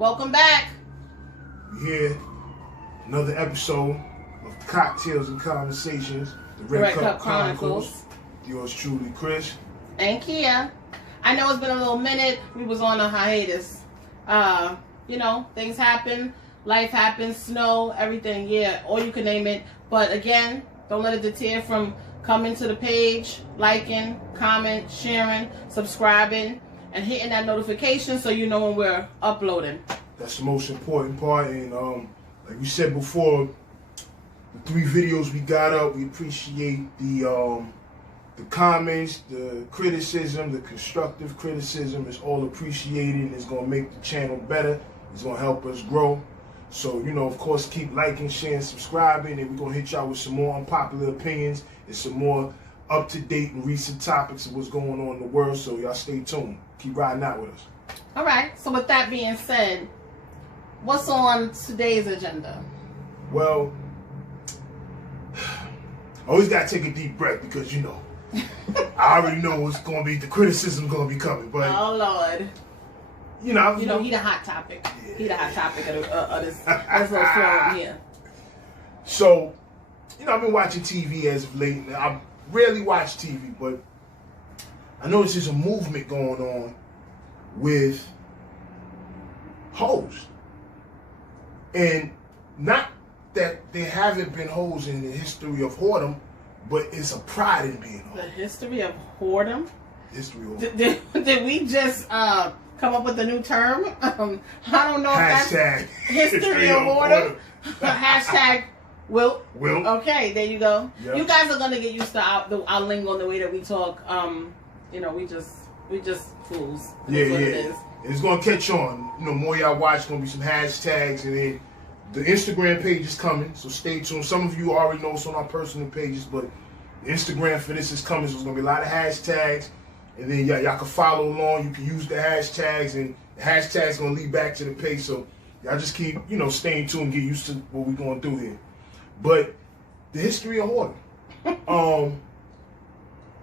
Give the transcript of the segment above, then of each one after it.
Welcome back. We're here. Another episode of Cocktails and Conversations. The Red Cup Chronicles. Yours truly, Chris. And Kiya. I know it's been a little minute. We was on a hiatus. Things happen. Life happens. Snow, everything. Yeah, or you can name it. But again, don't let it deter from coming to the page, liking, comment, sharing, subscribing, and hitting that notification so you know when we're uploading. That's the most important part. And like we said before, the 3 videos we got up, we appreciate the comments, the criticism, the constructive criticism is all appreciated. It's going to make the channel better. It's going to help us grow. So, of course, keep liking, sharing, subscribing, and we're going to hit y'all with some more unpopular opinions and some more up-to-date and recent topics of what's going on in the world. So y'all stay tuned. Keep riding out with us. All right. So with that being said, what's on today's agenda? Well, I always got to take a deep breath because, I already know what's going to be, the criticism going to be coming. But oh, Lord. He the hot topic. Yeah. He the hot topic of this little forum here. So, I've been watching TV as of late. I rarely watch TV, but I notice there's a movement going on with hoes. And not that there haven't been hoes in the history of Whoredom, but it's a pride in being a hoe. The history of Whoredom? History of Whoredom. Did we just come up with a new term? I don't know if that's history of Whoredom. Hashtag Wilt. Okay, there you go. Yep. You guys are gonna get used to our lingo and the way that we talk. We just fools. Yeah. What it is. It's gonna catch on. More y'all watch. Gonna be some hashtags, and then the Instagram page is coming. So stay tuned. Some of you already know it's on our personal pages, but the Instagram for this is coming. So there's gonna be a lot of hashtags, and then y'all can follow along. You can use the hashtags, and the hashtags gonna lead back to the page. So y'all just keep staying tuned and get used to what we're gonna do here. But the history of Whoredom.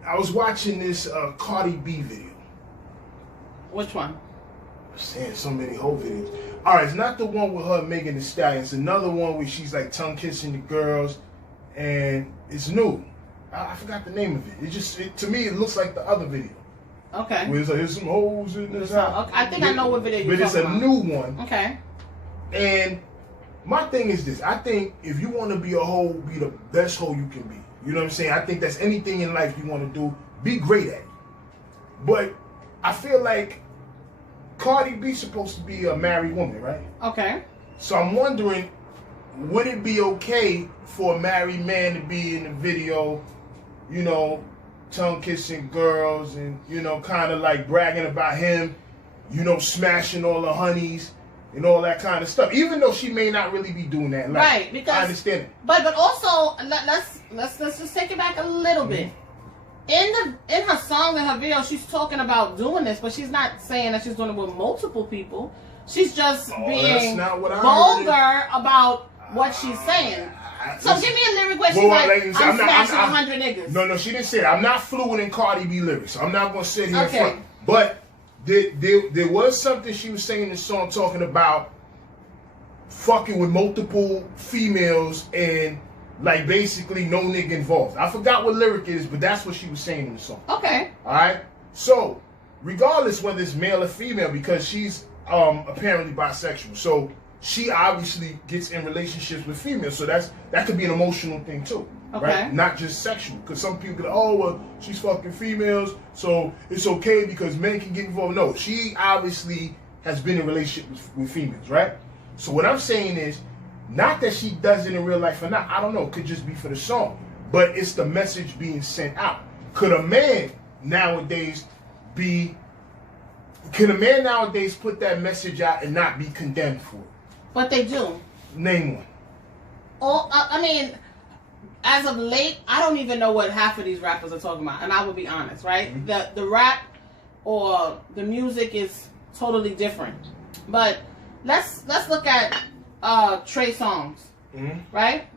I was watching this Cardi B video. Which one? I'm saying so many whole videos. All right, it's not the one with her Megan Thee Stallion. It's another one where she's like tongue kissing the girls, and it's new. I forgot the name of it. To me, it looks like the other video. Okay. Where it's like, there's some hoes in this house. Okay. I think I know what video you're talking about. But it's a new one. Okay. And my thing is this. I think if you want to be a hoe, be the best hoe you can be. You know what I'm saying? I think that's anything in life you want to do, be great at it. But I feel like Cardi B supposed to be a married woman, right? Okay. So I'm wondering, would it be okay for a married man to be in the video, tongue kissing girls and, kind of like bragging about him, smashing all the honeys and all that kind of stuff, even though she may not really be doing that. Right, because I understand it. But also let's just take it back a little bit. In her song and her video, she's talking about doing this, but she's not saying that she's doing it with multiple people. She's just being vulgar about what she's saying. So give me a lyric where she's I'm smashing 100 niggas. No, she didn't say that. I'm not fluent in Cardi B lyrics, so I'm not going to sit here in front. But there was something she was saying in the song talking about fucking with multiple females and like basically no nigga involved. I forgot what lyric it is, but that's what she was saying in the song. Okay. Alright? So, regardless whether it's male or female, because she's apparently bisexual, so she obviously gets in relationships with females, so that could be an emotional thing too. Okay. Right? Not just sexual. Because some people go, she's fucking females, so it's okay because men can get involved. No, she obviously has been in relationships with females, right? So what I'm saying is, not that she does it in real life or not. I don't know. It could just be for the song. But it's the message being sent out. Could a man nowadays put that message out and not be condemned for it? But they do. Name one. As of late, I don't even know what half of these rappers are talking about. And I will be honest, right? Mm-hmm. The rap or the music is totally different. But let's look at Trey Songz, right?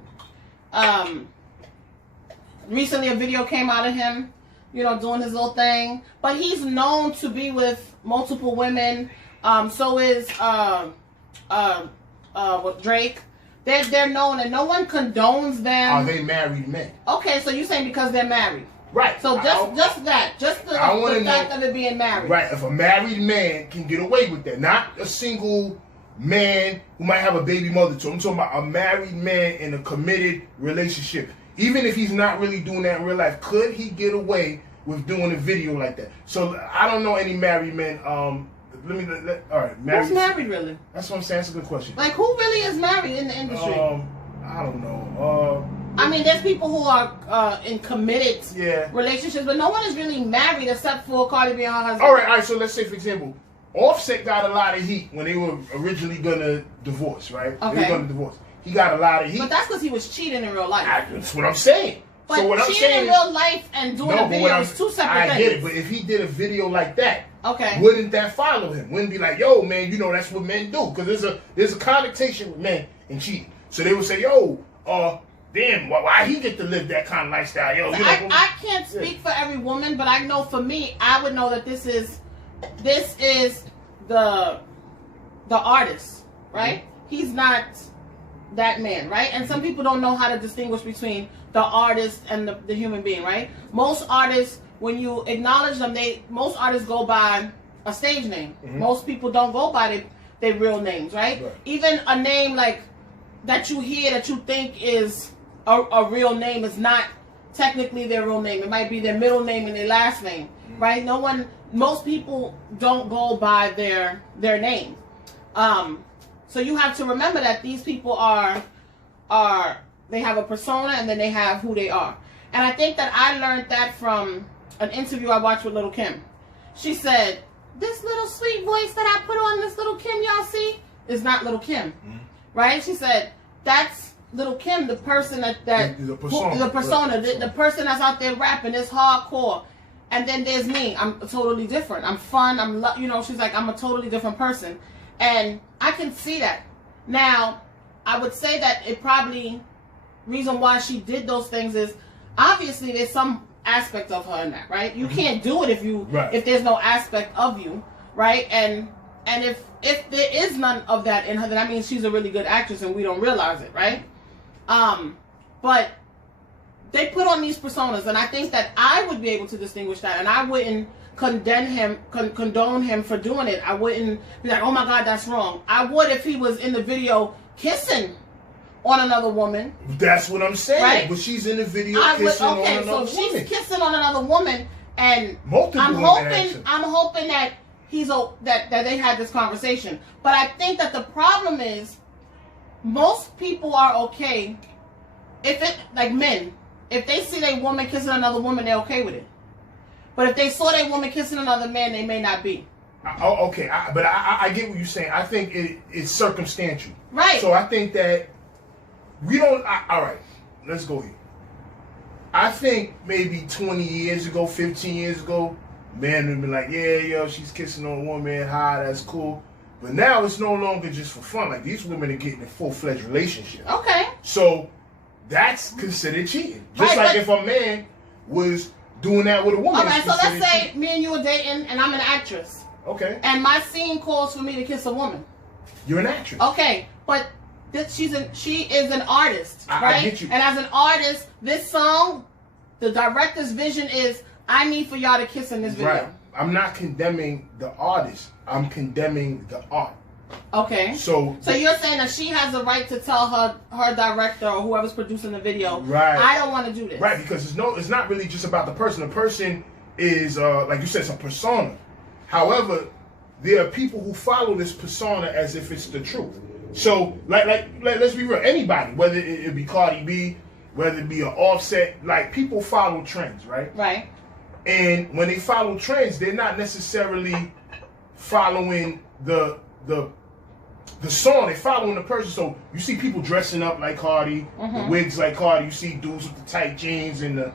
Recently a video came out of him, doing his little thing. But he's known to be with multiple women. So is with Drake. They're known, and no one condones them. Are they married men? Okay, so you're saying because they're married. Right. So just the fact of it being married. Right. If a married man can get away with that, not a single man who might have a baby mother. So I'm talking about a married man in a committed relationship. Even if he's not really doing that in real life, could he get away with doing a video like that? So I don't know any married men. All right, married. Who's married really? That's what I'm saying. That's a good question. Like, who really is married in the industry? I don't know. I mean, there's people who are in committed relationships, but no one is really married except for Cardi B and her husband. All right. So let's say, for example, Offset got a lot of heat when they were originally gonna divorce, right? Okay. They were gonna divorce. He got a lot of heat. But that's because he was cheating in real life. That's what I'm saying. But so what cheating in real life and doing a video is two separate things. I get it, but if he did a video like that, okay, wouldn't that follow him? Wouldn't be like, yo, man, you know that's what men do, because there's a connotation with men and cheating. So they would say, yo, damn, why he get to live that kind of lifestyle? Yo, I can't speak for every woman, but I know for me, I would know that this is the artist, right? Mm-hmm. He's not that man, right? And some people don't know how to distinguish between the artist and the human being, right? Most artists, when you acknowledge them, most artists go by a stage name. Mm-hmm. Most people don't go by their real names, right? Even a name like that you hear that you think is a real name is not technically their real name. It might be their middle name and their last name, mm-hmm. right? Most people don't go by their name. So you have to remember that these people they have a persona and then they have who they are. And I think that I learned that from an interview I watched with Little Kim. She said, this little sweet voice that I put on this Little Kim y'all see is not Little Kim. Mm-hmm. Right? She said, that's Little Kim, the person the persona, the person that's out there rapping, is hardcore. And then there's me. I'm totally different. I'm fun. She's like, I'm a totally different person. And I can see that. Now, I would say that reason why she did those things is, obviously there's some aspect of her in that, right? You mm-hmm. can't do it if there's no aspect of you, right? And if there is none of that in her, then that means she's a really good actress and we don't realize it, right? But they put on these personas, and I think that I would be able to distinguish that, and I wouldn't condone him for doing it. I wouldn't be like, oh my God, that's wrong. I would if he was in the video kissing on another woman. That's what I'm saying. Right? But she's in the video kissing on another woman. So she's kissing on another woman, and I'm hoping that that they had this conversation. But I think that the problem is most people are okay men. If they see a woman kissing another woman, they're okay with it. But if they saw a woman kissing another man, they may not be. Okay, but I get what you're saying. I think it's circumstantial. Right. So I think that we don't... all right, let's go here. I think maybe 20 years ago, 15 years ago, man would be like, yeah, she's kissing on a woman, that's cool. But now it's no longer just for fun. Like, these women are getting a full-fledged relationship. Okay. So that's considered cheating. Just like if a man was doing that with a woman. All right, so let's say me and you are dating, and I'm an actress. Okay. And my scene calls for me to kiss a woman. You're an actress. Okay, but she is an artist, right? I get you. And as an artist, this song, the director's vision is, I need for y'all to kiss in this video. Right. I'm not condemning the artist. I'm condemning the art. Okay. So you're saying that she has the right to tell her director or whoever's producing the video, right, I don't want to do this. Right, because it's not really just about the person. The person is, like you said, it's a persona. However, there are people who follow this persona as if it's the truth. So, like let's be real. Anybody, whether it be Cardi B, whether it be an Offset, like, people follow trends, right? Right. And when they follow trends, they're not necessarily following the song. They're following the person. So you see people dressing up like Cardi, mm-hmm. the wigs like Cardi. You see dudes with the tight jeans and the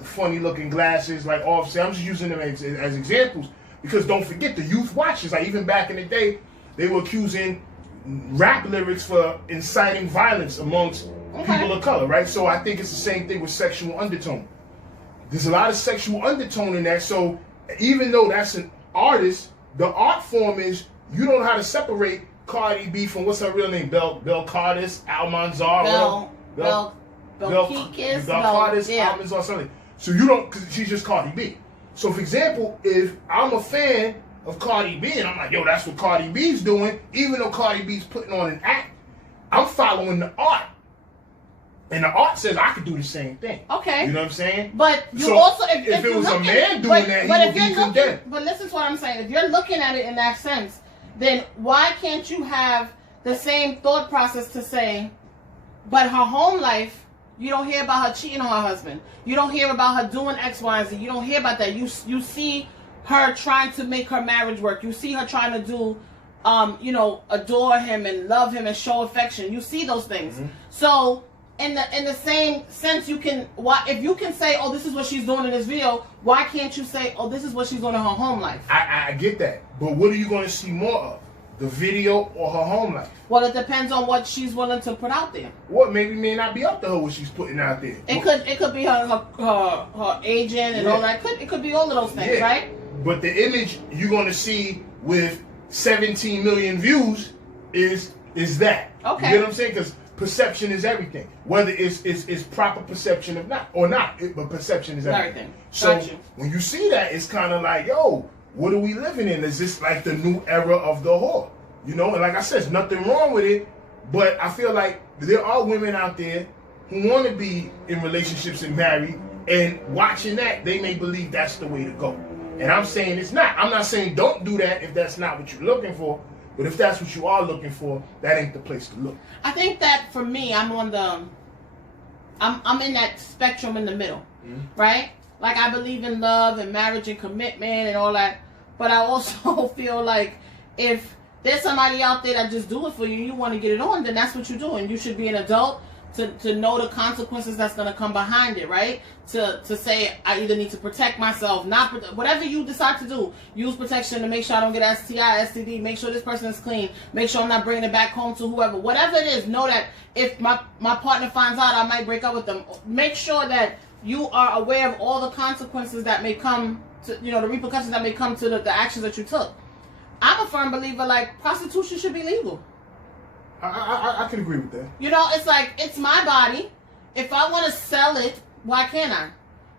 funny looking glasses like Offset. I'm just using them as examples because don't forget the youth watches. Like, even back in the day, they were accusing rap lyrics for inciting violence amongst people of color, right? So I think it's the same thing with sexual undertone. There's a lot of sexual undertone in that. So even though that's an artist, the art form is, you don't know how to separate Cardi B from, what's her real name? Belkadis Almanzar. Belkadis Almanzar something. So you don't, because she's just Cardi B. So for example, if I'm a fan of Cardi B and I'm like, yo, that's what Cardi B's doing, even though Cardi B's putting on an act, I'm following the art. And the art says I could do the same thing. Okay. You know what I'm saying? But you so also, if it was a man doing that, he would be condemned. But listen to what I'm saying. If you're looking at it in that sense, then why can't you have the same thought process to say, but her home life, you don't hear about her cheating on her husband. You don't hear about her doing X, Y, and Z. You don't hear about that. You see her trying to make her marriage work. You see her trying to do, adore him and love him and show affection. You see those things. Mm-hmm. So in the same sense, if you can say, oh, this is what she's doing in this video, why can't you say, oh, this is what she's doing in her home life? I get that, but what are you going to see more of? The video or her home life? Well, it depends on what she's willing to put out there. What maybe may not be up to her what she's putting out there. It could be her agent and all that. It could be all of those things, right? But the image you're going to see with 17 million views is that. Okay. You get what I'm saying? Because perception is everything. Whether it's proper perception or not, but perception is everything. So when you see that, it's kind of like, yo, what are we living in? Is this like the new era of the whore? You know, and like I said, there's nothing wrong with it, but I feel like there are women out there who want to be in relationships and married, and watching that, they may believe that's the way to go. And I'm saying it's not. I'm not saying don't do that if that's not what you're looking for, but if that's what you are looking for, that ain't the place to look. I think that for me, I'm in that spectrum in the middle, right? Like, I believe in love and marriage and commitment and all that, but I also feel like if there's somebody out there that just do it for you and you want to get it on, then that's what you're doing. You should be an adult to know the consequences that's going to come behind it, right? To say, I either need to protect myself, whatever you decide to do, use protection to make sure I don't get STI, STD, make sure this person is clean, make sure I'm not bringing it back home to whoever. Whatever it is, know that if my partner finds out, I might break up with them. Make sure that you are aware of all the consequences that may come to, the repercussions that may come to the actions that you took. I'm a firm believer, like, prostitution should be legal. I can agree with that. It's like, it's my body. If I want to sell it, why can't I?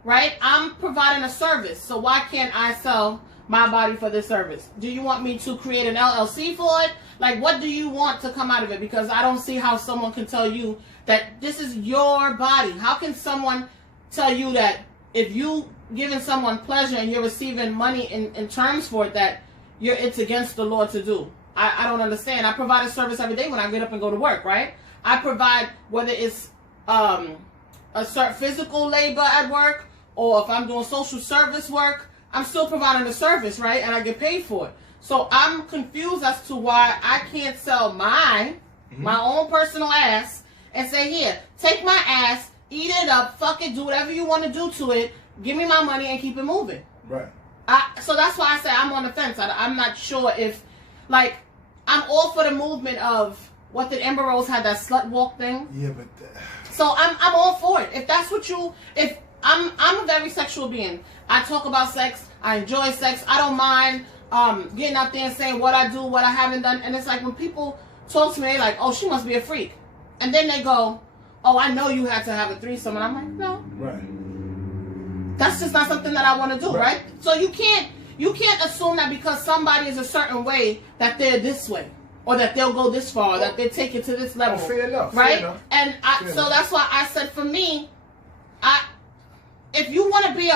Right? I'm providing a service, so why can't I sell my body for this service? Do you want me to create an LLC for it? Like, what do you want to come out of it? Because I don't see how someone can tell you that this is your body. How can someone tell you that if you giving someone pleasure and you're receiving money in terms for it, that it's against the law to do? I don't understand. I provide a service every day when I get up and go to work, right? I provide, whether it's a certain physical labor at work, or if I'm doing social service work, I'm still providing a service, right? And I get paid for it. So I'm confused as to why I can't sell my own personal ass and say, here, take my ass, eat it up, fuck it, do whatever you want to do to it, give me my money and keep it moving. Right. So that's why I say I'm on the fence. I'm not sure if, like, I'm all for the movement of, what did Amber Rose had, that slut walk thing? Yeah, but... So I'm all for it. If that's what if I'm a very sexual being. I talk about sex. I enjoy sex. I don't mind getting out there and saying what I do, what I haven't done. And it's like when people talk to me, they're like, oh, she must be a freak. And then they go, oh, I know you had to have a threesome. And I'm like, no. Right. That's just not something that I want to do, right? So you can't assume that because somebody is a certain way that they're this way, or that they'll go this far, or that they take it to this level. Fair enough. Right? Fair enough. And that's why I said, for me, if you want to be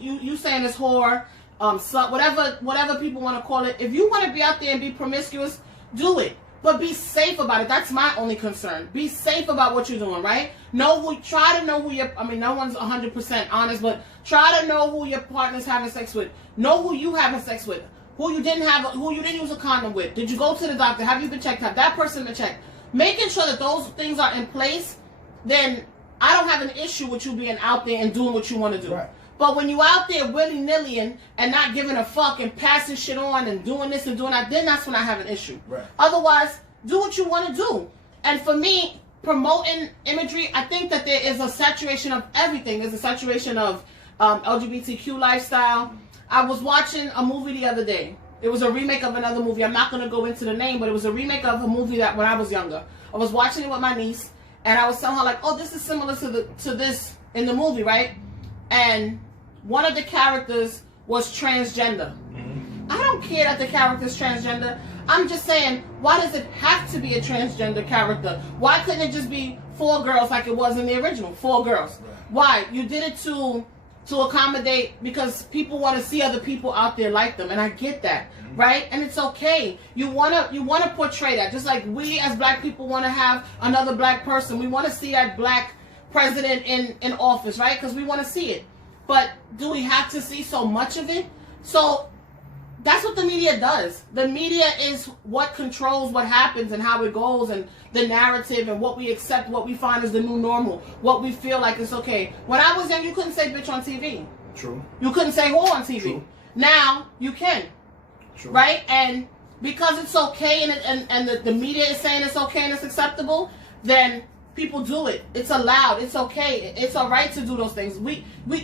you saying this whore, slut, whatever people want to call it, if you want to be out there and be promiscuous, do it. But be safe about it. That's my only concern. Be safe about what you're doing, right? Try to know who no one's 100% honest, but try to know who your partner's having sex with. Know who you having sex with. Who you didn't use a condom with. Did you go to the doctor? Have you been checked? Have that person been checked? Making sure that those things are in place, then I don't have an issue with you being out there and doing what you want to do. Right. But when you out there willy-nilly and not giving a fuck and passing shit on and doing this and doing that, then that's when I have an issue. Right. Otherwise, do what you want to do. And for me, promoting imagery, I think that there is a saturation of everything. There's a saturation of LGBTQ lifestyle. I was watching a movie the other day. It was a remake of another movie. I'm not going to go into the name, but it was a remake of a movie that when I was younger. I was watching it with my niece, and I was telling her, like, oh, this is similar to this in the movie, right? And one of the characters was transgender. I don't care that the character's transgender. I'm just saying, why does it have to be a transgender character? Why couldn't it just be 4 girls like it was in the original? 4 girls. Why? You did it to accommodate, because people want to see other people out there like them, and I get that, right? And it's okay. You wanna portray that, just like we as black people want to have another black person. We want to see that black president in office, right? Because we want to see it. But do we have to see so much of it? So that's what the media does. The media is what controls what happens and how it goes, and the narrative, and what we accept, what we find is the new normal, what we feel like is okay. When I was young, you couldn't say bitch on TV. True. You couldn't say whore on TV. True. Now you can. True. Right? And because it's okay, and the media is saying it's okay and it's acceptable, then people do it. It's allowed. It's okay. It's all right to do those things.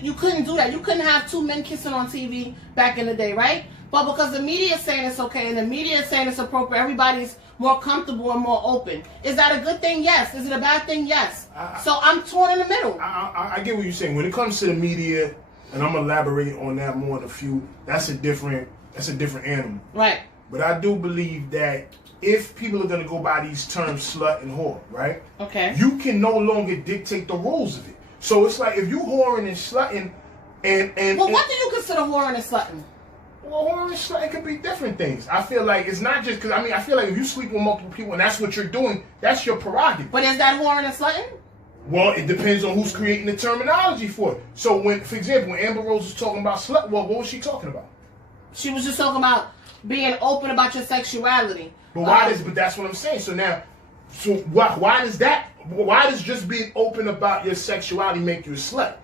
You couldn't do that. You couldn't have 2 men kissing on TV back in the day, right? But because the media is saying it's okay and the media is saying it's appropriate, everybody's more comfortable and more open. Is that a good thing? Yes. Is it a bad thing? Yes. So I'm torn in the middle. I get what you're saying. When it comes to the media, and I'm gonna elaborate on that more in a few, that's a different animal. Right. But I do believe that if people are gonna go by these terms slut and whore, right? Okay. You can no longer dictate the rules of it. So it's like if you whoring and slutting and well, what do you consider whoring and slutting? Well, whoring and slutting could be different things. I feel like it's not just because I feel like if you sleep with multiple people and that's what you're doing, that's your prerogative. But is that whoring and slutting? Well, it depends on who's creating the terminology for it. So when, for example, when Amber Rose was talking about slut, well, what was she talking about? She was just talking about being open about your sexuality. But but that's what I'm saying. So now, why does just being open about your sexuality make you a slut?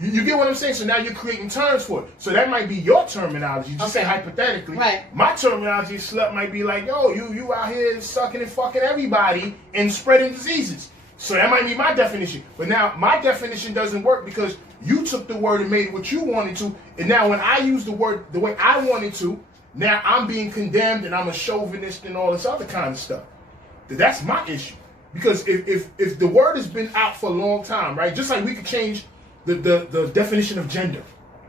You get what I'm saying? So now you're creating terms for it. So that might be your terminology. Just say hypothetically. Right. My terminology of slut might be like, yo, you out here sucking and fucking everybody and spreading diseases. So that might be my definition. But now my definition doesn't work because you took the word and made it what you wanted to. And now when I use the word the way I wanted to, now I'm being condemned and I'm a chauvinist and all this other kind of stuff. That's my issue. Because if the word has been out for a long time, right? Just like we could change the definition of gender,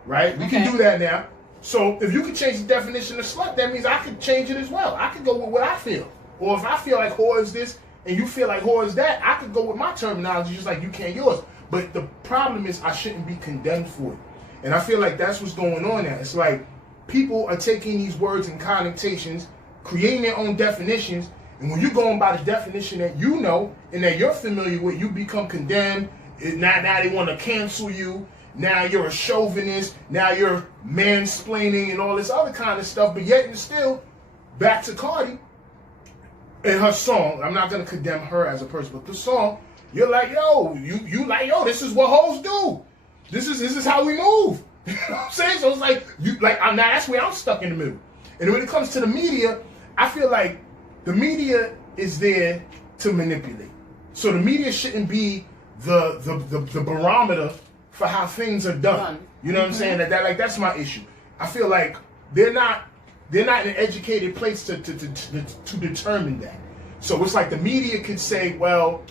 right? We can do that now. So if you could change the definition of slut, that means I could change it as well. I could go with what I feel. Or if I feel like whore is this and you feel like whore is that, I could go with my terminology just like you can yours. But the problem is I shouldn't be condemned for it. And I feel like that's what's going on now. It's like people are taking these words and connotations, creating their own definitions, and when you're going by the definition that you know and that you're familiar with, you become condemned. Now they want to cancel you. Now you're a chauvinist. Now you're mansplaining and all this other kind of stuff. But yet and still, back to Cardi and her song. I'm not going to condemn her as a person, but the song, you're like, yo, you like, yo, this is what hoes do. This is how we move. You know what I'm saying? So it's like, now that's where I'm stuck in the middle. And when it comes to the media, I feel like the media is there to manipulate. So the media shouldn't be the barometer for how things are done. You know what I'm saying? That's my issue. I feel like they're not in an educated place to determine that. So it's like the media could say, well,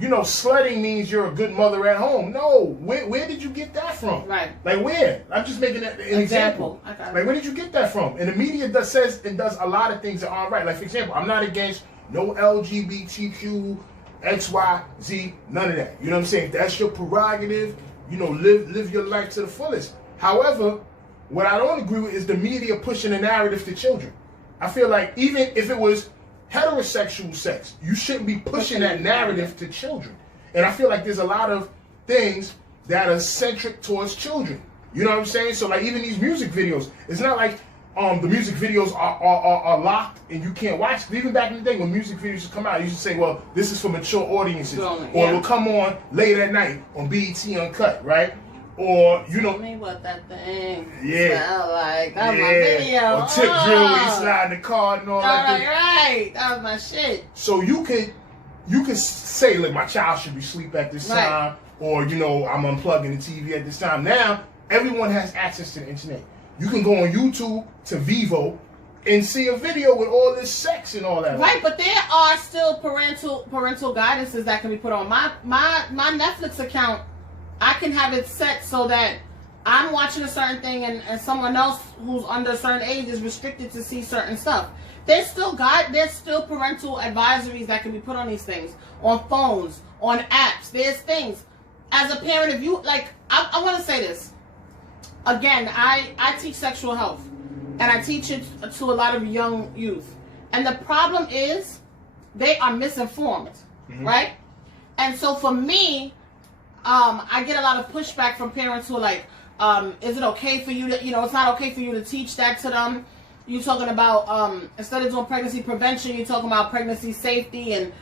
you know, slutting means you're a good mother at home. No, where did you get that from? Right. Like where? I'm just making an example. Like where did you get that from? And the media does a lot of things that aren't right. Like for example, I'm not against no LGBTQ, X, Y, Z, none of that. You know what I'm saying? If that's your prerogative, you know, live your life to the fullest. However, what I don't agree with is the media pushing a narrative to children. I feel like even if it was heterosexual sex, you shouldn't be pushing that narrative to children. And I feel like there's a lot of things that are centric towards children. You know what I'm saying? So like even these music videos, it's not like the music videos are locked and you can't watch. Even back in the day when music videos would come out, you should say, well, this is for mature audiences. Or it will come on late at night on BET Uncut, right? Or, you know. Tell me what that thing smell like. That was my video. Or tip drill where you slide the card and all that. Right. That was my shit. So you could say, look, my child should be asleep at this time. Or, you know, I'm unplugging the TV at this time. Now, everyone has access to the internet. You can go on YouTube to Vivo and see a video with all this sex and all that. Right, but there are still parental guidances that can be put on my Netflix account. I can have it set so that I'm watching a certain thing and someone else who's under a certain age is restricted to see certain stuff. There's still parental advisories that can be put on these things, on phones, on apps. There's things. As a parent, if you, like, I want to say this. Again, I teach sexual health, and I teach it to a lot of young youth. And the problem is, they are misinformed, right? And so for me, I get a lot of pushback from parents who are like, is it okay for you to, it's not okay for you to teach that to them. You're talking about, instead of doing pregnancy prevention, you're talking about pregnancy safety and,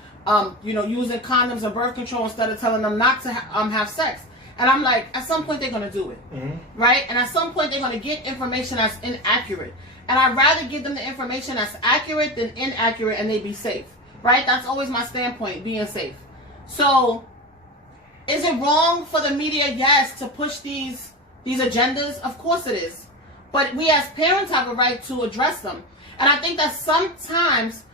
using condoms and birth control instead of telling them not to have sex. And I'm like, at some point they're going to do it, right? And at some point they're going to get information that's inaccurate. And I'd rather give them the information that's accurate than inaccurate and they be safe, right? That's always my standpoint, being safe. So, is it wrong for the media? Yes, to push these agendas? Of course it is. But we as parents have a right to address them. And I think that sometimes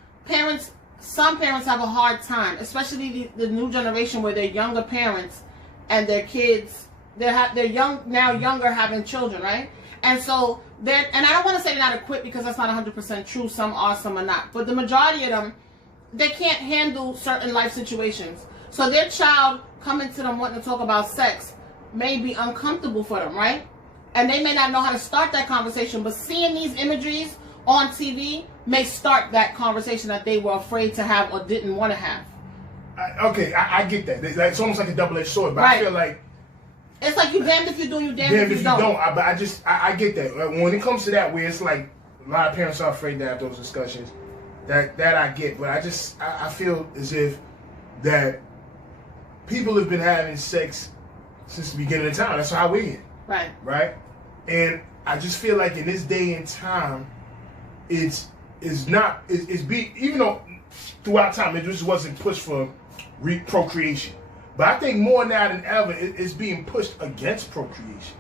some parents have a hard time, especially the new generation where they're younger parents and their kids, they're younger having children, right? And so and I don't want to say they're not equipped because that's not 100% true. Some are, some are not. But the majority of them, they can't handle certain life situations. So their child coming to them wanting to talk about sex may be uncomfortable for them, right? And they may not know how to start that conversation, but seeing these imageries on TV may start that conversation that they were afraid to have or didn't want to have. I get that. It's almost like a double-edged sword, but right. I feel like it's like you damned if you do, you damned if you don't. But I get that. When it comes to that, where it's like a lot of parents are afraid to have those discussions, that I get. But I feel as if that people have been having sex since the beginning of time. That's how we get. Right. Right? And I just feel like in this day and time, even though throughout time it just wasn't pushed for procreation. But I think more now than ever, it's being pushed against procreation.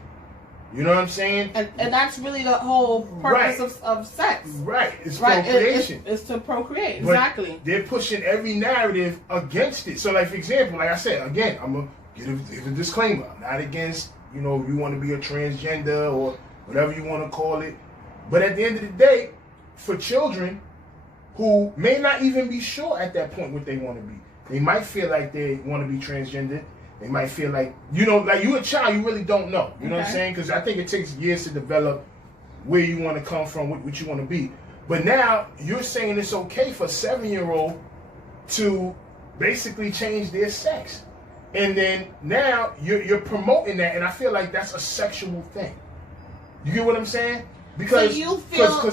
You know what I'm saying? And that's really the whole purpose of sex. Right. It's procreation. It's to procreate. But exactly. They're pushing every narrative against it. So, like, for example, like I said, again, I'm going to give a disclaimer. I'm not against, you want to be a transgender or whatever you want to call it. But at the end of the day, for children who may not even be sure at that point what they want to be, they might feel like they want to be transgender. They might feel like, like you a child, you really don't know. You know what I'm saying? Because I think it takes years to develop where you want to come from, what you want to be. But now you're saying it's okay for a 7-year-old to basically change their sex. And then now you're promoting that, and I feel like that's a sexual thing. You get what I'm saying? Because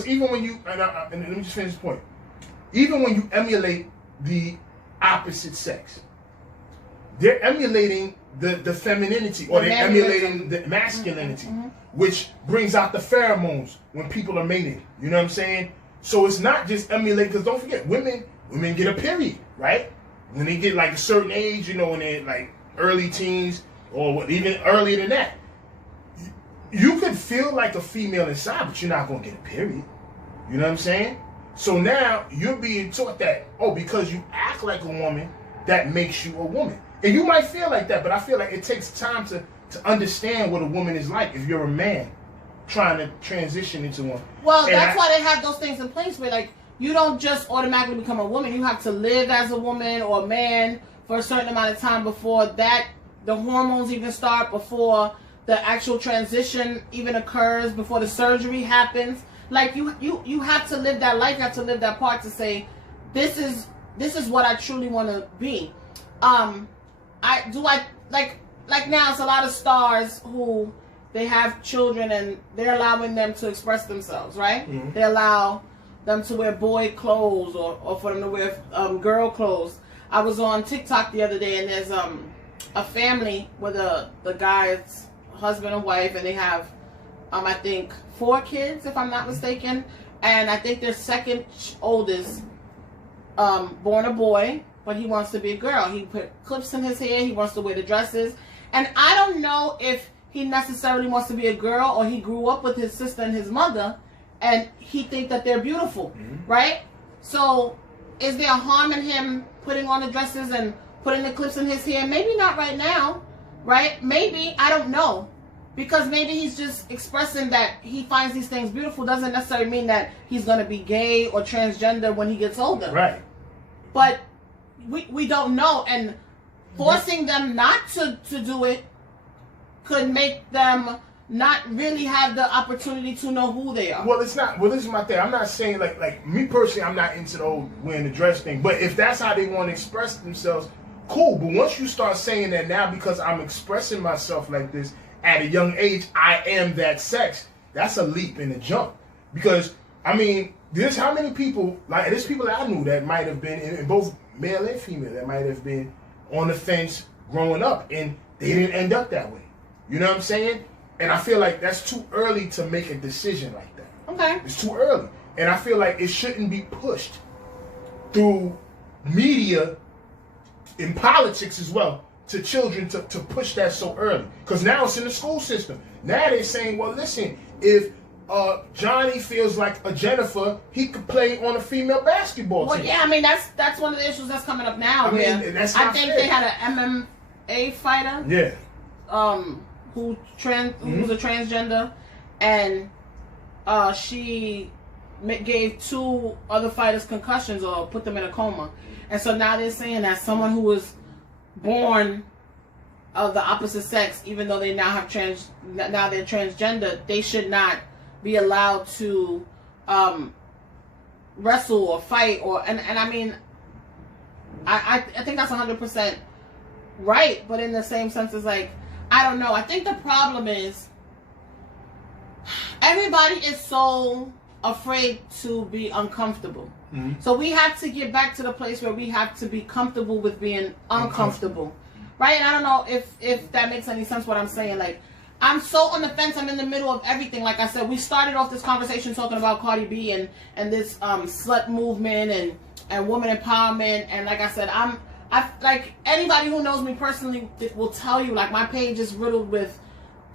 even when you, and let me just finish this point. Even when you emulate the opposite sex, they're emulating the femininity, or they're emulating the masculinity, which brings out the pheromones when people are mating. You know what I'm saying? So it's not just emulate, because don't forget, women get a period, right? When they get like a certain age, when they're like early teens, or even earlier than that, you could feel like a female inside, but you're not going to get a period. You know what I'm saying? So now you're being taught that, because you act like a woman, that makes you a woman. And you might feel like that, but I feel like it takes time to understand what a woman is like if you're a man trying to transition into one. Well, that's why they have those things in place where, like, you don't just automatically become a woman. You have to live as a woman or a man for a certain amount of time before the hormones even start, before the actual transition even occurs, before the surgery happens. Like, you have to live that life. You have to live that part to say, this is what I truly want to be. Like now it's a lot of stars who they have children and they're allowing them to express themselves, right? Mm-hmm. They allow them to wear boy clothes or for them to wear girl clothes. I was on TikTok the other day and there's a family with the guy's husband and wife, and they have I think 4 kids if I'm not mistaken, and I think their second oldest born a boy, but he wants to be a girl. He put clips in his hair. He wants to wear the dresses. And I don't know if he necessarily wants to be a girl or he grew up with his sister and his mother and he think that they're beautiful, right? So is there harm in him putting on the dresses and putting the clips in his hair? Maybe not right now, right? Maybe, I don't know. Because maybe he's just expressing that he finds these things beautiful. Doesn't necessarily mean that he's going to be gay or transgender when he gets older. Right. But we don't know. And forcing them not to do it could make them not really have the opportunity to know who they are. Well, it's not. Well, this is my thing. I'm not saying like me personally, I'm not into the whole wearing the dress thing. But if that's how they want to express themselves, cool. But once you start saying that now because I'm expressing myself like this, at a young age, I am that sex. That's a leap and a jump. Because, I mean, there's how many people, like, there's people that I knew that might have been, in both male and female, that might have been on the fence growing up, and they didn't end up that way. You know what I'm saying? And I feel like that's too early to make a decision like that. Okay. It's too early. And I feel like it shouldn't be pushed through media, in politics as well, to children to push that so early. Because now it's in the school system. Now they're saying, well, listen, if Johnny feels like a Jennifer, he could play on a female basketball team. Well, yeah, I mean, that's one of the issues that's coming up now. I mean, that's not think fair. they had an MMA fighter. Yeah. Who's a transgender, and she gave 2 other fighters concussions or put them in a coma. And so now they're saying that someone who was born of the opposite sex, even though they now have now they're transgender, they should not be allowed to wrestle or fight and I mean, I think that's 100% right, but in the same sense as like, I don't know. I think the problem is everybody is so afraid to be uncomfortable. So we have to get back to the place where we have to be comfortable with being uncomfortable. Right? And I don't know if that makes any sense what I'm saying. Like, I'm so on the fence. I'm in the middle of everything. Like I said, we started off this conversation talking about Cardi B and this slut movement and woman empowerment. And like I said, I like anybody who knows me personally will tell you, like, my page is riddled with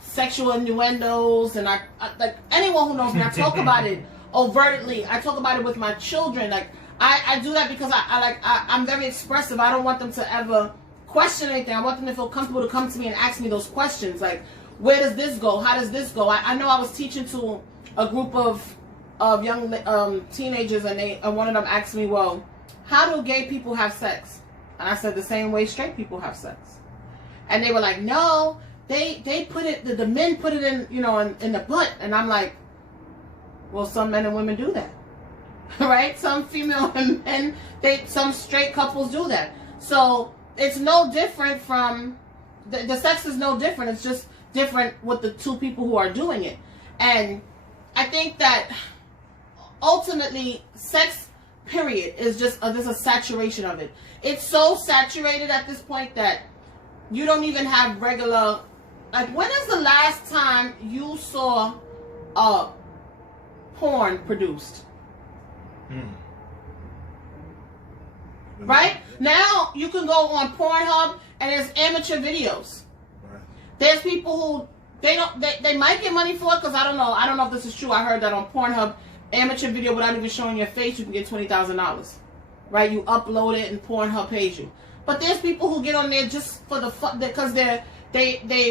sexual innuendos, and I like anyone who knows me, I talk about it overtly. I talk about it with my children. Like, I do that because I'm very expressive. I don't want them to ever question anything. I want them to feel comfortable to come to me and ask me those questions. Like, where does this go? How does this go? I know I was teaching to a group of young teenagers, and one of them asked me, well, how do gay people have sex? And I said, the same way straight people have sex. And they were like, no, they put it, the men put it in, in the butt. And I'm like, well, some men and women do that. Right? Some female and men, some straight couples do that. So it's no different from, the sex is no different. It's just different with the 2 people who are doing it. And I think that ultimately sex, period, is just there's a saturation of it. It's so saturated at this point that you don't even have regular, like, when is the last time you saw porn produced? Right? Now you can go on Pornhub and there's amateur videos. Right. There's people who they might get money for it, because I don't know if this is true. I heard that on Pornhub, amateur video without even showing your face, you can get $20,000. Right? You upload it and Pornhub pays you. But there's people who get on there just for the fun, because they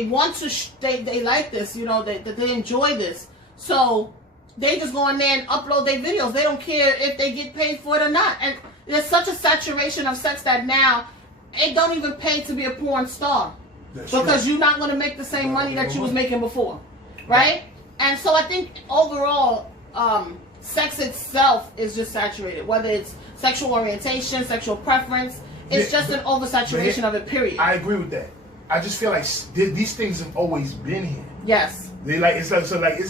want to they like this, they enjoy this. So they just go on there and upload their videos. They don't care if they get paid for it or not. And there's such a saturation of sex that now it don't even pay to be a porn star. That's because true. You're not going to make the same money that you was making before. Right? And so I think overall, sex itself is just saturated. Whether it's sexual orientation, sexual preference, it's just an oversaturation of it, period. I agree with that. I just feel like these things have always been here. Yes. It's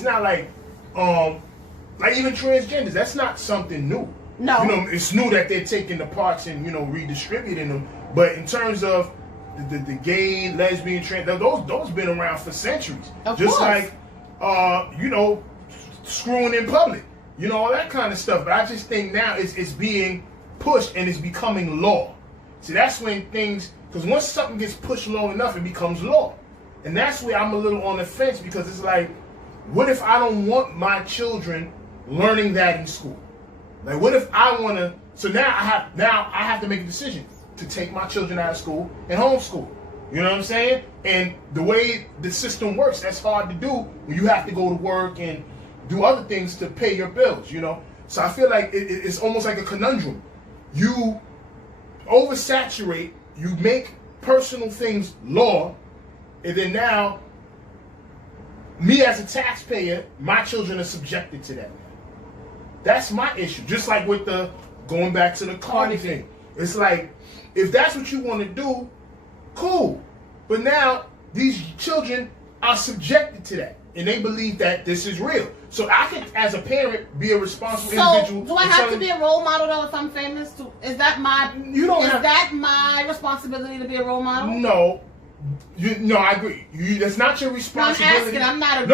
not like even transgenders. That's not something new. No. It's new that they're taking the parts and redistributing them. But in terms of the gay, lesbian, trans, those been around for centuries. Of just course. Like screwing in public, all that kind of stuff. But I just think now it's being pushed and it's becoming law. See, that's when things, because once something gets pushed long enough, it becomes law. And that's where I'm a little on the fence, because it's like, what if I don't want my children learning that in school? Like, what if I want to? So now I have to make a decision to take my children out of school and homeschool. You know what I'm saying? And the way the system works, that's hard to do when you have to go to work and do other things to pay your bills. You know, so I feel like it's almost like a conundrum. You oversaturate, you make personal things law, and then now, me as a taxpayer, my children are subjected to that. That's my issue. Just like with the going back to the Cardi thing. It's like, if that's what you want to do, cool. But now these children are subjected to that, and they believe that this is real. So I can, as a parent, be a responsible individual. So do I have to be a role model though if I'm famous? Is that my my responsibility to be a role model? No. No, I agree. That's not your responsibility. No, I'm asking. I'm not a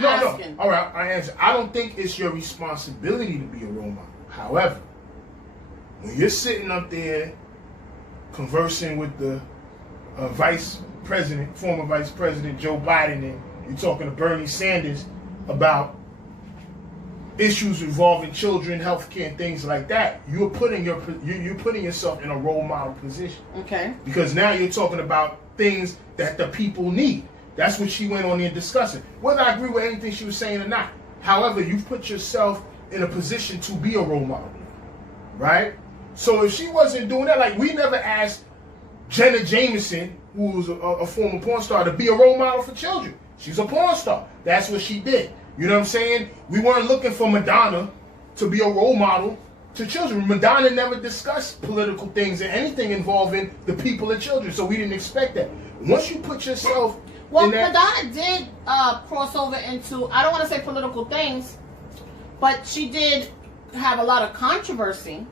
No. asking. All right, I answer. I don't think it's your responsibility to be a role model. However, when you're sitting up there conversing with the former vice president Joe Biden, and you're talking to Bernie Sanders about issues involving children, healthcare, and things like that, you're putting yourself in a role model position. Okay. Because now you're talking about things that the people need. That's what she went on there discussing. Whether I agree with anything she was saying or not. However, you've put yourself in a position to be a role model. Right? So if she wasn't doing that, like we never asked Jenna Jameson, who was a former porn star, to be a role model for children. She's a porn star. That's what she did. You know what I'm saying? We weren't looking for Madonna to be a role model to children. Madonna never discussed political things or anything involving the people and children, so we didn't expect that. Once you put yourself in that... Madonna did cross over into, I don't want to say political things, but she did have a lot of controversy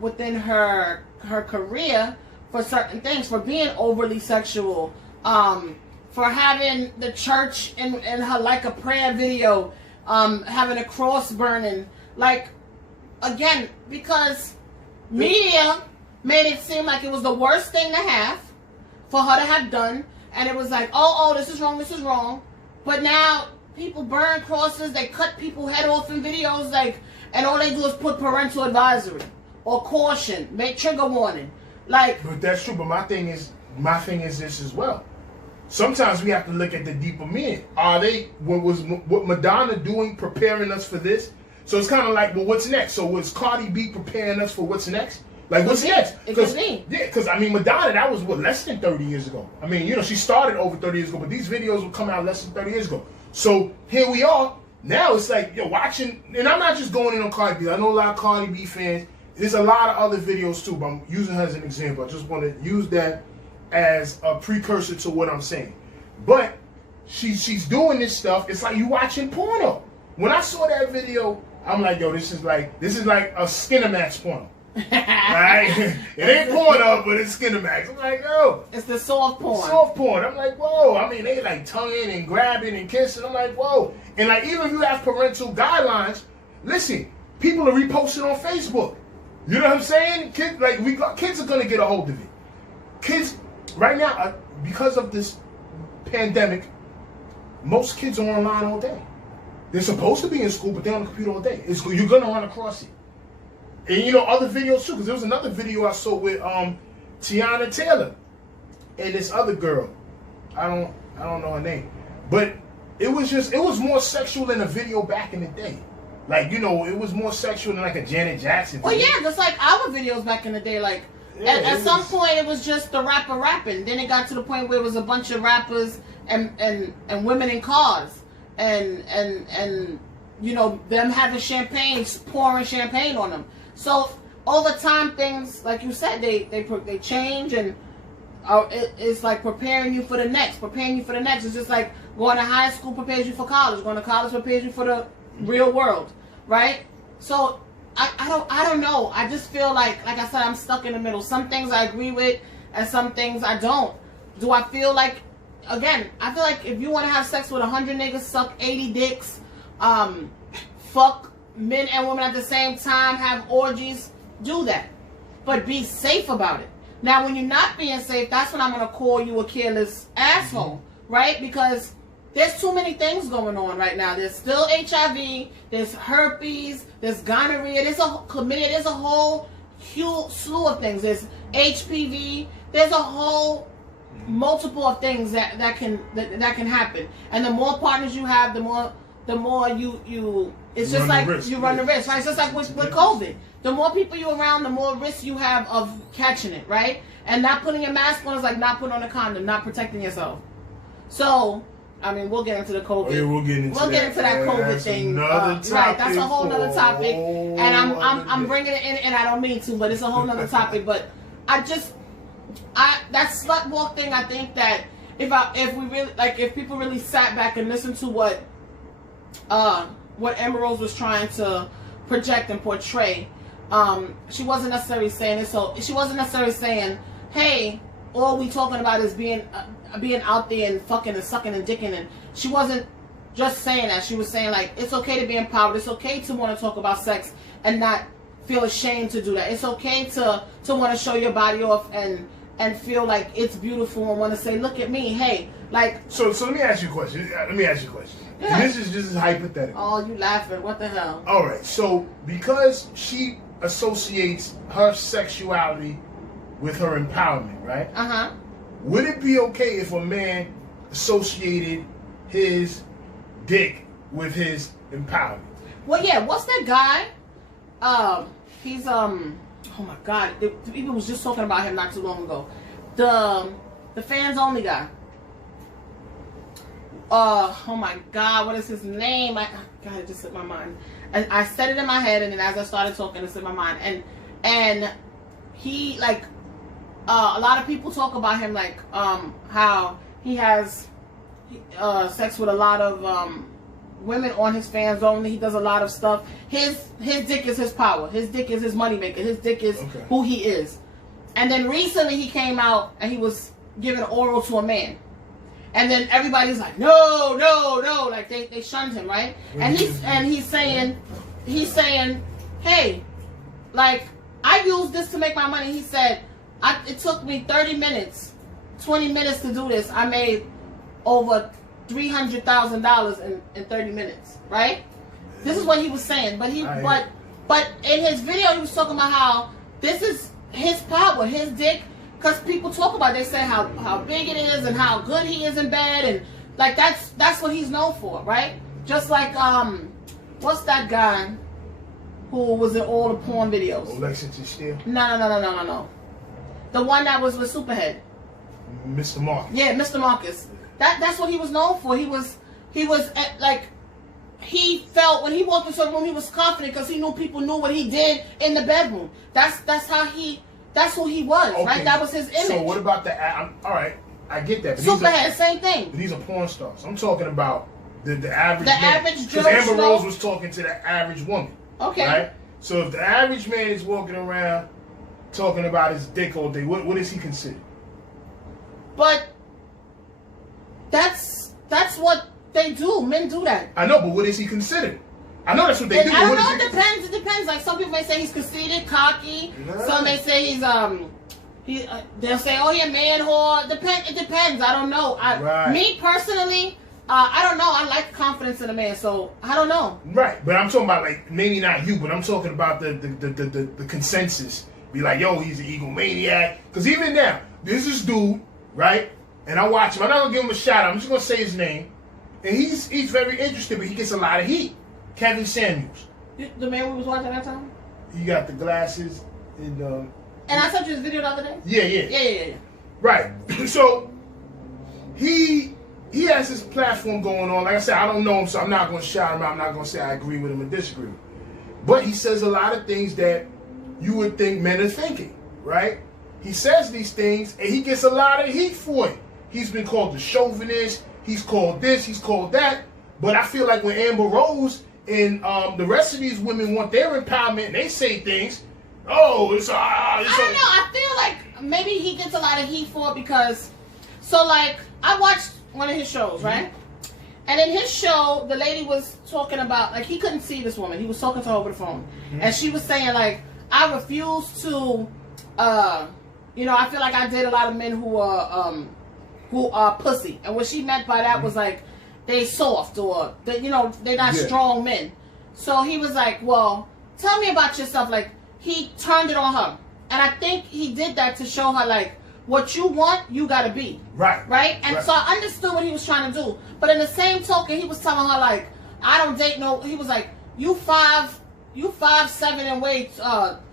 within her career for certain things, for being overly sexual, for having the church in her Like a Prayer video, having a cross burning, like, again, because media made it seem like it was the worst thing to have for her to have done, and it was like, oh, this is wrong, but now people burn crosses, they cut people's head off in videos, like, and all they do is put parental advisory or caution, make trigger warning, like. But that's true. But my thing is this as well. Sometimes we have to look at the deeper meaning. What Madonna doing preparing us for this? So it's kind of like, well, what's next? So was Cardi B preparing us for what's next? Like, what's next? Because I mean, Madonna, that was less than 30 years ago. I mean, she started over 30 years ago, but these videos will come out less than 30 years ago. So here we are. Now it's like you're watching, and I'm not just going in on Cardi B. I know a lot of Cardi B fans. There's a lot of other videos too, but I'm using her as an example. I just want to use that as a precursor to what I'm saying. But she's doing this stuff. It's like you watching porno. When I saw that video, I'm like, yo, this is like a Skinamax porno. Right? It ain't porno, but it's Skinamax. I'm like, yo, it's the soft porn. Soft porn. I'm like, whoa. I mean, they like tonguing and grabbing and kissing. I'm like, whoa. And like, even if you have parental guidelines, listen, people are reposting on Facebook. You know what I'm saying? Kids are gonna get a hold of it. Kids right now, because of this pandemic, most kids are online all day. They're supposed to be in school, but they're on the computer all day. You're gonna run across it. And other videos too, because there was another video I saw with Tiana Taylor and this other girl. I don't know her name, but it was more sexual in a video back in the day. Like, it was more sexual than like a Janet Jackson video. Well, yeah, just like our videos back in the day. Like, yeah, at some point it was just the rapper rapping. Then it got to the point where it was a bunch of rappers and women in cars and them having champagne, pouring champagne on them. So over time, things, like you said, they change, and it's like preparing you for the next. It's just like going to high school prepares you for college. Going to college prepares you for the real world, right? So I don't know. I just feel like I said, I'm stuck in the middle. Some things I agree with, and some things I don't. Do I feel like, again, I feel like if you want to have sex with 100 niggas, suck 80 dicks, fuck men and women at the same time, have orgies, do that. But be safe about it. Now, when you're not being safe, that's when I'm going to call you a careless asshole, right? Because there's too many things going on right now. There's still HIV, there's herpes, there's gonorrhea, there's a chlamydia, there's a whole huge slew of things. There's HPV, there's a whole multiple of things that can happen. And the more partners you have, the more you it's just like you run the risk, right? It's just like with COVID. The more people you're around, the more risk you have of catching it, right? And not putting your mask on is like not putting on a condom, not protecting yourself. So, I mean, we'll get into the COVID. Oh, yeah, we'll get into that COVID thing. Right, that's a whole nother topic. And I'm bringing it in, and I don't mean to, but it's a whole nother topic. But that slut walk thing, I think that if people really sat back and listened to what Amber Rose was trying to project and portray, she wasn't necessarily saying it. So she wasn't necessarily saying, "Hey, all we talking about is being out there and fucking and sucking and dicking." And she wasn't just saying that. She was saying like, it's okay to be empowered. It's okay to want to talk about sex and not feel ashamed to do that. It's okay to want to show your body off and feel like it's beautiful and want to say, "Look at me." Hey, like. So let me ask you a question. Yeah. And this is just hypothetical. Oh, you laughing? What the hell? All right. So because she associates her sexuality with her empowerment, right? Uh-huh. Would it be okay if a man associated his dick with his empowerment? Well, yeah. What's that guy? He's oh my God. People was just talking about him not too long ago. The fans only guy. Oh my God, what is his name? God, it just slipped my mind. I said it in my head, and then as I started talking, it slipped my mind. And he like. A lot of people talk about him like how he has sex with a lot of women on his fans only. He does a lot of stuff. His dick is his power. His dick is his moneymaker. His dick is who he is. And then recently he came out and he was giving oral to a man. And then everybody's like, no, like they shunned him, right? And he's saying, hey, like I use this to make my money. He said, it took me 30 minutes, 20 minutes to do this. I made over $300,000 in 30 minutes, right? This is what he was saying. But in his video, he was talking about how this is his power, his dick. Because people talk about it. They say how big it is and how good he is in bed. And like that's what he's known for, right? Just like, what's that guy who was in all the porn videos? Lexington Steele? No. The one that was with Superhead. Mr. Marcus. Yeah, Mr. Marcus. That's what he was known for. He felt when he walked into a room, he was confident because he knew people knew what he did in the bedroom. That's who he was, right? That was his image. So what about all right, I get that. But Superhead, same thing. But these are porn stars. I'm talking about the average man. Average Joe. Because Amber Rose was talking to the average woman. Okay. Right? So if the average man is walking around talking about his dick all day, what is he considered? But that's what they do. Men do that. I know, but what is he considered? I know that's what they do. I don't know. It depends. It depends. Like some people may say he's conceited, cocky. Yeah. Some may say he's they'll say, "Oh, you're man whore." It depends. I don't know. Me personally, I don't know. I like confidence in a man, so I don't know. Right, but I'm talking about like maybe not you, but I'm talking about the consensus. Be like, yo, he's an egomaniac. Because even now, there's this dude, right? And I watch him. I'm not gonna give him a shout out. I'm just gonna say his name, and he's very interesting, but he gets a lot of heat. Kevin Samuels. The man we was watching that time? He got the glasses and I sent you his video the other day? Yeah. Right. So he has this platform going on. Like I said, I don't know him, so I'm not gonna shout him out. I'm not gonna say I agree with him or disagree with him. But he says a lot of things that you would think men are thinking, right? He says these things and he gets a lot of heat for it. He's been called a chauvinist, he's called this, he's called that. But I feel like when Amber Rose and the rest of these women want their empowerment and they say things, I don't know. I feel like maybe he gets a lot of heat for it because, so like, I watched one of his shows, right? And in his show, the lady was talking about, like, he couldn't see this woman. He was talking to her over the phone. And she was saying, like, I refuse to, I feel like I date a lot of men who are pussy. And what she meant by that was, like, they soft or they, you know, they're not Yeah. strong men. So he was like, well, tell me about yourself. Like, he turned it on her. And I think he did that to show her, like, what you want, you gotta be. Right. Right? And Right. so I understood what he was trying to do. But in the same token, he was telling her, like, I don't date no, he was like, you 5'7" and weigh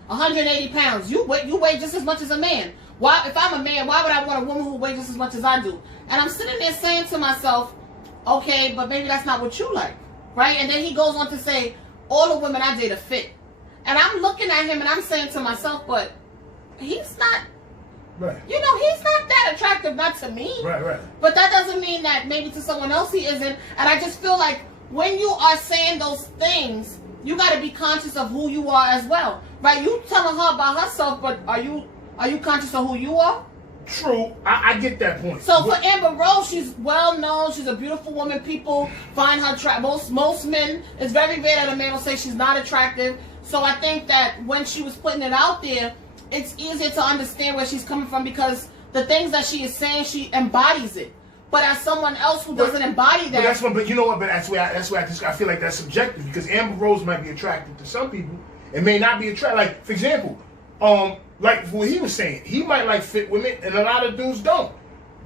180 pounds. You weigh just as much as a man. Why, if I'm a man, why would I want a woman who weighs just as much as I do? And I'm sitting there saying to myself, okay, but maybe that's not what you like, right? And then he goes on to say, all the women I date are fit. And I'm looking at him and I'm saying to myself, but he's not, Right. you know, he's not that attractive, not to me. Right, right. But that doesn't mean that maybe to someone else he isn't. And I just feel like when you are saying those things, you got to be conscious of who you are as well, right? You telling her about herself, but are you conscious of who you are? True, I get that point. So for Amber Rose, she's well known. She's a beautiful woman. People find her attractive. Most men, it's very rare that a man will say she's not attractive. So I think that when she was putting it out there, it's easier to understand where she's coming from because the things that she is saying, she embodies it. But as someone else who doesn't embody that, but you know what? But that's where I feel like that's subjective because Amber Rose might be attractive to some people, it may not be attractive. Like for example, like what he was saying, he might like fit women, and a lot of dudes don't.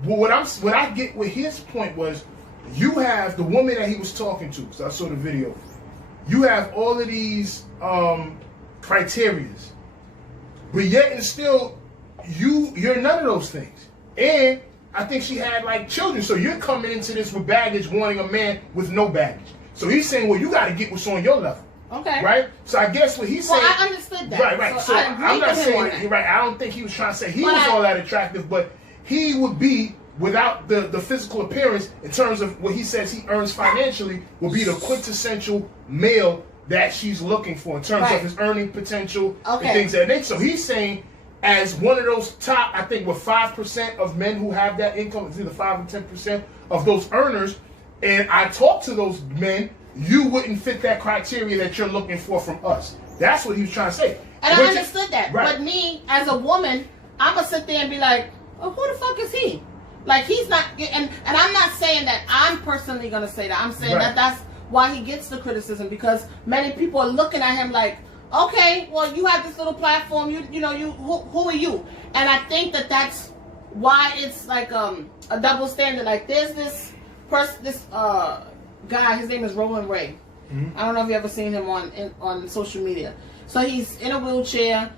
But what I get with his point was, you have the woman that he was talking to. Because I saw the video. You have all of these criterias, but yet and still, you're none of those things. And I think she had like children, so you're coming into this with baggage, wanting a man with no baggage. So he's saying, well, you got to get what's on your level. okay, Right? So I guess what he's saying... Well, I understood that. Right, right. So I'm not saying... You're right. I don't think he was trying to say he was all that attractive, but he would be, without the physical appearance, in terms of what he says he earns financially, will be the quintessential male that she's looking for in terms of his earning potential and things of that nature. So he's saying, as one of those top, I think, with 5% of men who have that income, it's either 5 or 10% of those earners, and I talk to those men, you wouldn't fit that criteria that you're looking for from us. That's what he was trying to say. And I understood that. Right. But me, as a woman, I'm going to sit there and be like, oh, who the fuck is he? Like, he's not, and I'm not saying that I'm personally going to say that. I'm saying that that's why he gets the criticism, because many people are looking at him like, okay, well, you have this little platform, who are you? And I think that that's why it's like a double standard. Like, there's this person, this guy, his name is Roland Ray. Mm-hmm. I don't know if you ever seen him on social media. So he's in a wheelchair.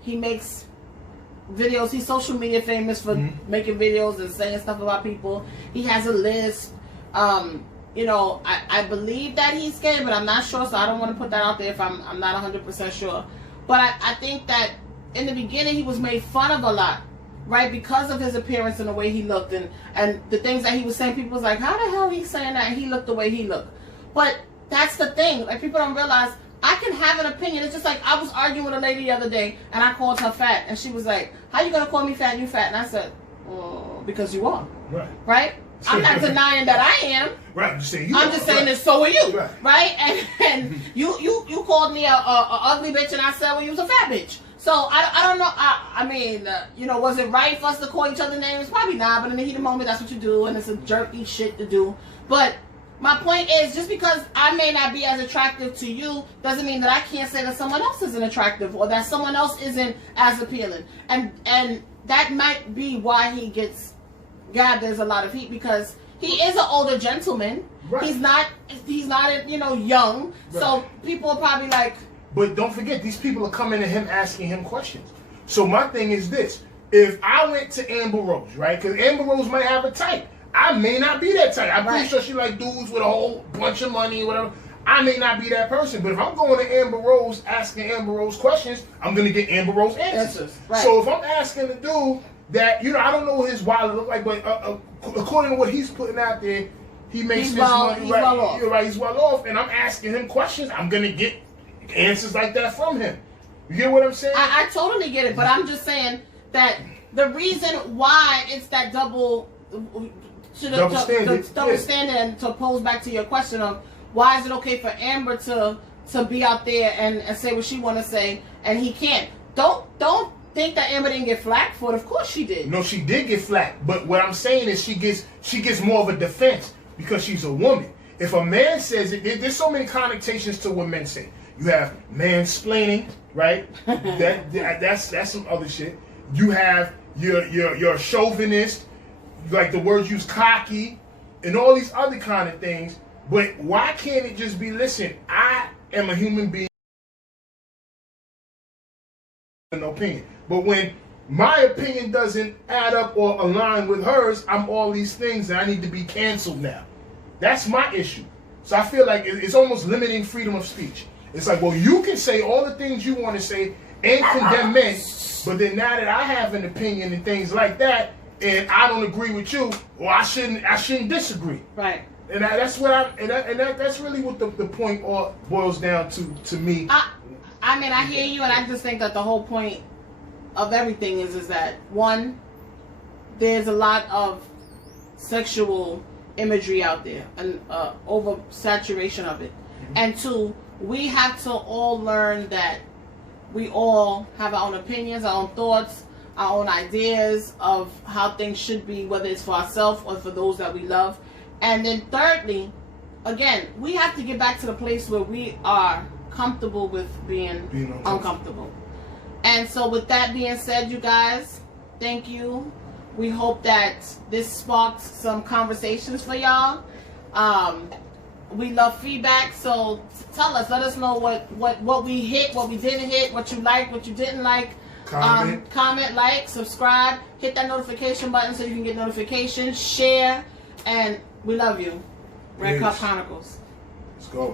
He makes videos. He's social media famous for making videos and saying stuff about people. He has a lisp. I believe that he's gay, but I'm not sure, so I don't want to put that out there if I'm not 100% sure. But I think that in the beginning he was made fun of a lot, right, because of his appearance and the way he looked and the things that he was saying. People was like, how the hell he's saying that? And he looked the way he looked. But that's the thing. Like, people don't realize I can have an opinion. It's just like I was arguing with a lady the other day, and I called her fat, and she was like, how you going to call me fat and you fat? And I said, because you are. Right? Right? I'm not denying that I am. Right. I'm just saying that so are you. Right? And you called me a ugly bitch, and I said, well, you was a fat bitch. So I don't know. I mean, was it right for us to call each other names? Probably not. But in the heat of the moment, that's what you do, and it's a jerky shit to do. But my point is, just because I may not be as attractive to you doesn't mean that I can't say that someone else isn't attractive or that someone else isn't as appealing. And that might be why he gets gathers a lot of heat, because he is an older gentleman. Right. He's not young. Right. So people are probably like. But don't forget, these people are coming to him asking him questions. So my thing is this: if I went to Amber Rose, right? Because Amber Rose might have a type. I may not be that type. I'm pretty sure she like dudes with a whole bunch of money or whatever. I may not be that person. But if I'm going to Amber Rose asking Amber Rose questions, I'm going to get Amber Rose answers. Right. So if I'm asking the dude that, I don't know what his wallet look like, but according to what he's putting out there, he makes money. He's well off. You're right, he's well off. And I'm asking him questions, I'm going to get answers like that from him. You get what I'm saying? I totally get it, but I'm just saying that the reason why it's that double standard, and to pose back to your question of why is it okay for Amber to be out there and say what she want to say and he can't. Don't think that Amber didn't get flack for it. Of course she did. No, she did get flack. But what I'm saying is she gets more of a defense because she's a woman. If a man says it, there's so many connotations to what men say. You have mansplaining, right? That's some other shit. You have your chauvinist, like the words used cocky, and all these other kind of things. But why can't it just be, listen, I am a human being, an opinion. But when my opinion doesn't add up or align with hers, I'm all these things and I need to be canceled now. That's my issue. So I feel like it's almost limiting freedom of speech. It's like, well, you can say all the things you want to say and condemn men, but then now that I have an opinion and things like that, and I don't agree with you, well, I shouldn't disagree. Right. And that's what that's really what the point all boils down to me. I mean, I hear you, and I just think that the whole point of everything is that, one, there's a lot of sexual imagery out there and oversaturation of it. Mm-hmm. And two, we have to all learn that we all have our own opinions, our own thoughts, our own ideas of how things should be, whether it's for ourselves or for those that we love. And then thirdly, again, we have to get back to the place where we are comfortable with being uncomfortable. And so with that being said, you guys, thank you. We hope that this sparked some conversations for y'all. We love feedback, so tell us, let us know what we hit, what we didn't hit, what you liked, what you didn't like. Comment, like, subscribe, hit that notification button so you can get notifications, share, and we love you. Red Cup Chronicles. Let's go.